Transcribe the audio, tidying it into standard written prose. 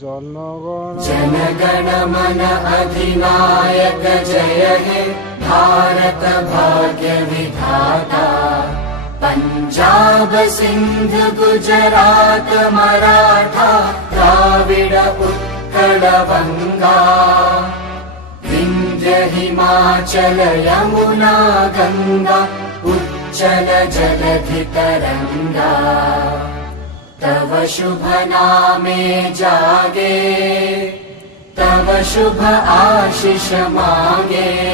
जनगण मन अधिनायक जय हे भारत भाग्य विधाता। पंजाब सिंध गुजरात मराठा द्राविड उत्कल बंगा। विंध्य हिमाचल यमुना गंगा उच्चल जलधि तरंगा। तव शुभ नामे जागे, तव शुभ आशीष मांगे।